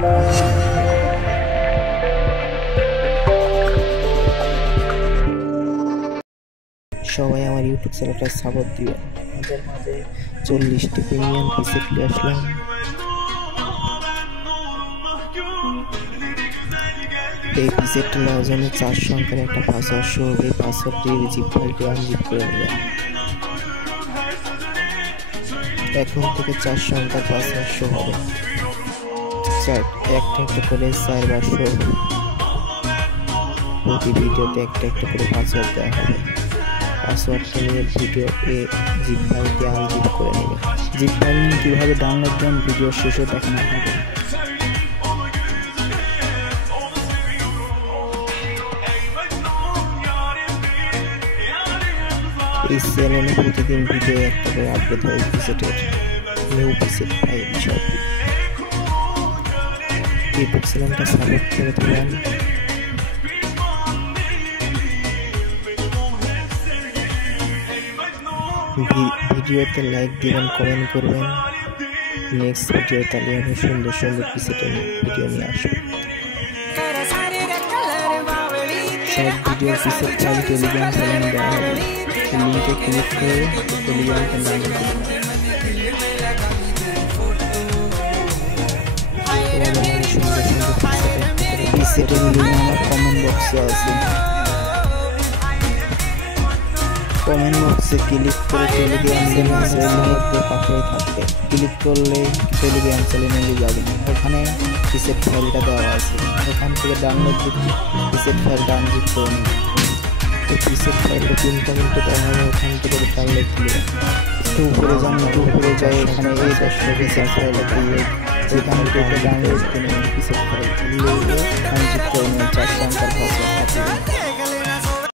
সবাই আমার ইউটিউব চ্যানেলটা সাপোর্ট দিবেন। আমাদের মাঝে 40টি প্রিমিয়াম প্রিসেট নিয়ে আসলাম। এই প্রিসেটটা নেওয়ার জন্য 4 সংখ্যার একটা পাসওয়ার্ড শো হবে। এই পাসওয়ার্ডটি জিপ ফাইলটি আনজিপ করে নেবেন। এখন থেকে 4 সংখ্যার পাসওয়ার্ড শো হবে। একটা করে 4 বার শো হবে। প্রতি ভিডিওতে একটা করে পাসওয়ার্ড দেওয়া হবে। পাসওয়ার্ডটা নিয়ে ভিডিওতে জিপ ফাইলটি আনজিপ করে নেবেন। জিপ ফাইল কীভাবে ডাউনলোড দেন ভিডিও শেষে দেখানো হবে। এই চ্যানেলে প্রতিদিন ভিডিও একটা করে আপলোড হয় প্রিসেটের নিউ প্রিসেট ফাইল সব। ইউটিউব চ্যানেলটা সাপোর্ট করে দিবেন। ভিডিওতে লাইক দিবেন, কমেন্ট করবেন। নেক্সট ভিডিও তাহলে আমি সুন্দর সুন্দর প্রিসেটের ভিডিও নিয়ে আসবো। সব ভিডিও প্রিসেট ফাইল টেলিগ্রাম চ্যানেলে দেওয়া হবে। লিঙ্কে ক্লিক করে টেলিগ্রামটা ডাউনলোড করবেন। সুন্দর সুন্দর প্রিসেটের লিঙ্ক আমার কমেন্ট বক্সে আছে। কমেন্ট বক্সে ক্লিক করে টেলিগ্রাম চ্যানেলের পাশেই থাকবে। ক্লিক করলে টেলিগ্রাম চ্যানেলে যাবেন। ওখানে প্রিসেট ফাইলটা দেওয়া আছে। ওখান থেকে ডাউনলোড করে প্রিসেট ফাইলটা আনজিপ করে নেবেন। এই প্রিসেট ফাইলটা প্রিন্ট দেওয়া হবে। ওখান থেকে ডাউনলোড দিবেন। একটু উপরে যান, উপরে যায় এখানে এই 10 প্রিসেট ফাইল দিয়ে যেখান থেকে ডাউনলোড করে নেবেন প্রিসেট ফাইল।